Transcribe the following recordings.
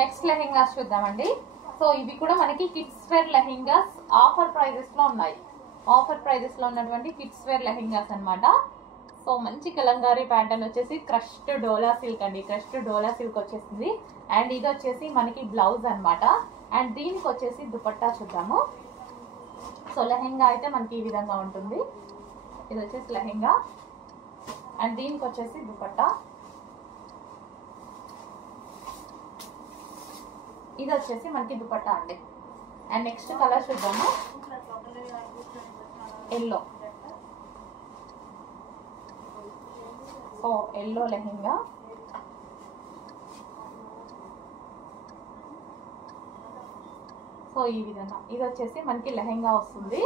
Next lehengas చూద్దామండి. So ఇవి కూడా మనకి kids wear lehengas offer prices లో ఉన్నాయి. ఆఫర్ ప్రైజెస్ లో ఉన్నటువంటి కిడ్స్ వేర్ లెహెంగాస్ అన్నమాట. సో మంచి కలంకారీ ప్యాటర్న్ వచ్చేసి క్రష్డ్ డోలా సిల్క్ అండి. క్రష్డ్ డోలా సిల్క్ వచ్చేసింది. అండ్ ఇది వచ్చేసి మనకి బ్లౌజ్ అన్నమాట. అండ్ దీనికి వచ్చేసి దుపట్టా చూద్దాము. సో లెహెంగా అయితే మనకి ఈ విధంగా ఉంటుంది. ఇది వచ్చేసి లెహెంగా అండ్ దీనికి వచ్చేసి దుపట్టా. ఇది వచ్చేసి మనకి దుపట్టా అండి. అండ్ నెక్స్ట్ కలర్ చూద్దాము. Yellow. So yellow lehenga. So ఈ విధంగా ఇది వచ్చేసి మనకి లెహెంగా వస్తుంది.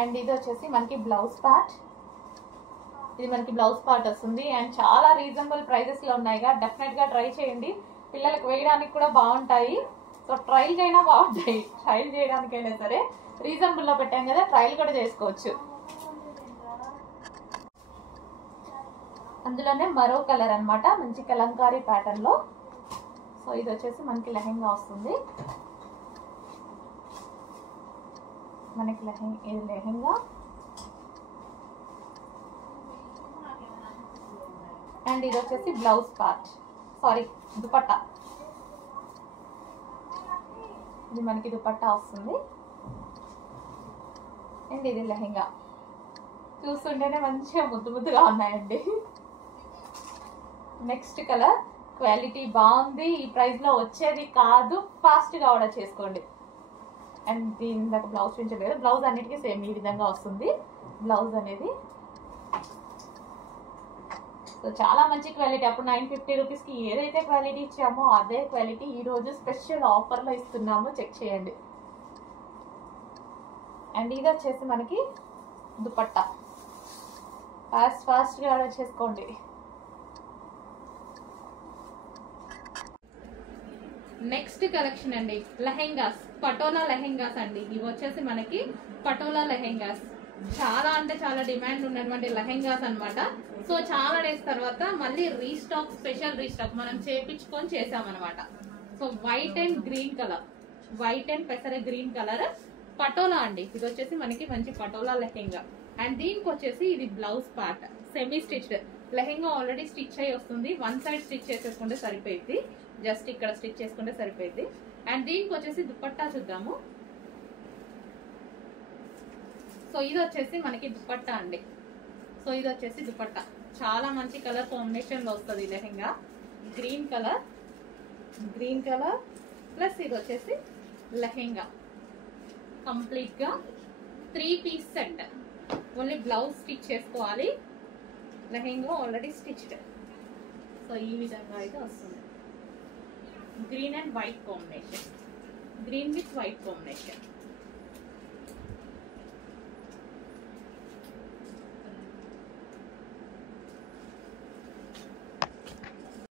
అండ్ ఇది వచ్చేసి మనకి బ్లౌజ్ పార్ట్. ఇది మనకి బ్లౌజ్ పార్ట్ వస్తుంది. అండ్ చాలా రీజనబుల్ ప్రైజెస్ లో ఉన్నాయిగా, డెఫినెట్ గా ట్రై చేయండి. పిల్లలకు వేయడానికి కూడా బాగుంటాయి. సో ట్రైల్ అయినా బాగుంటాయి. ట్రైల్ చేయడానికైనా సరే రీజనబుల్ లో పెట్టాం కదా, ట్రైల్ కూడా చేసుకోవచ్చు. అందులోనే మరో కలర్ అన్నమాట, మంచి కలంకారీ ప్యాటర్న్ లో. సో ఇది వచ్చేసి మనకి లెహెంగా వస్తుంది. మనకి ఇది లెహెంగా అండ్ ఇది వచ్చేసి బ్లౌజ్ పార్ట్, సారీ దుపట్టా. ఇది మనకి దుపట్టా వస్తుంది. అండ్ ఇది లెహెంగా. చూస్తుంటేనే మంచిగా ముద్దు ముద్దుగా ఉన్నాయండి. Next colour. క్వాలిటీ బాగుంది. ఈ ప్రైస్ లో వచ్చేది కాదు, ఫాస్ట్ గా ఆర్డర్ చేసుకోండి. అండ్ దీని దాకా బ్లౌజ్ చూపించలేదు. బ్లౌజ్ అన్నిటికీ సేమ్ ఈ విధంగా వస్తుంది బ్లౌజ్ అనేది. సో చాలా మంచి క్వాలిటీ. అప్పుడు 950 రూపీస్ కి ఏదైతే క్వాలిటీ ఇచ్చామో అదే క్వాలిటీ ఈ రోజు స్పెషల్ ఆఫర్ లో ఇస్తున్నాము, చెక్ చేయండి. అండ్ ఇది వచ్చేసి మనకి దుపట్టా. ఫాస్ట్ గా ఆర్డర్ చేసుకోండి. నెక్స్ట్ కలెక్షన్ అండి, లెహెంగాస్. పటోలా లెహెంగాస్ అండి. ఇవి వచ్చేసి మనకి పటోలా లెహెంగాస్. చాలా అంటే చాలా డిమాండ్ ఉన్నటువంటి లెహెంగాస్ అన్నమాట. సో చాలా డేస్ తర్వాత మళ్ళీ రీస్టాక్, స్పెషల్ రీస్టాక్ మనం చేపించుకొని చేసామన్నమాట. So white and green colour, white and పెసర గ్రీన్ కలర్ పటోలా అండి. ఇది వచ్చేసి మనకి మంచి పటోలా లెహెంగా. అండ్ దీనికి వచ్చేసి ఇది blouse part, semi stitched. Lehenga already stitch అయి వస్తుంది. వన్ సైడ్ స్టిచ్ చేసేసుకుంటే సరిపోయింది, జస్ట్ ఇక్కడ స్టిచ్ చేసుకుంటే సరిపోయింది. అండ్ దీనికి వచ్చేసి దుపట్టా చూద్దాము. సో ఇది వచ్చేసి మనకి దుపట్టా అండి. సో ఇది వచ్చేసి దుపట్టా. చాలా మంచి కలర్ కాంబినేషన్ లో వస్తుంది లెహెంగా. గ్రీన్ కలర్ ప్లస్ ఇది వచ్చేసి లెహెంగా. కంప్లీట్ గా 3 piece set. Only blouse stitch చేసుకోవాలి. Lehenga already stitched. సో ఈ విధంగా అయితే వస్తుంది. Green and white combination, green with white combination.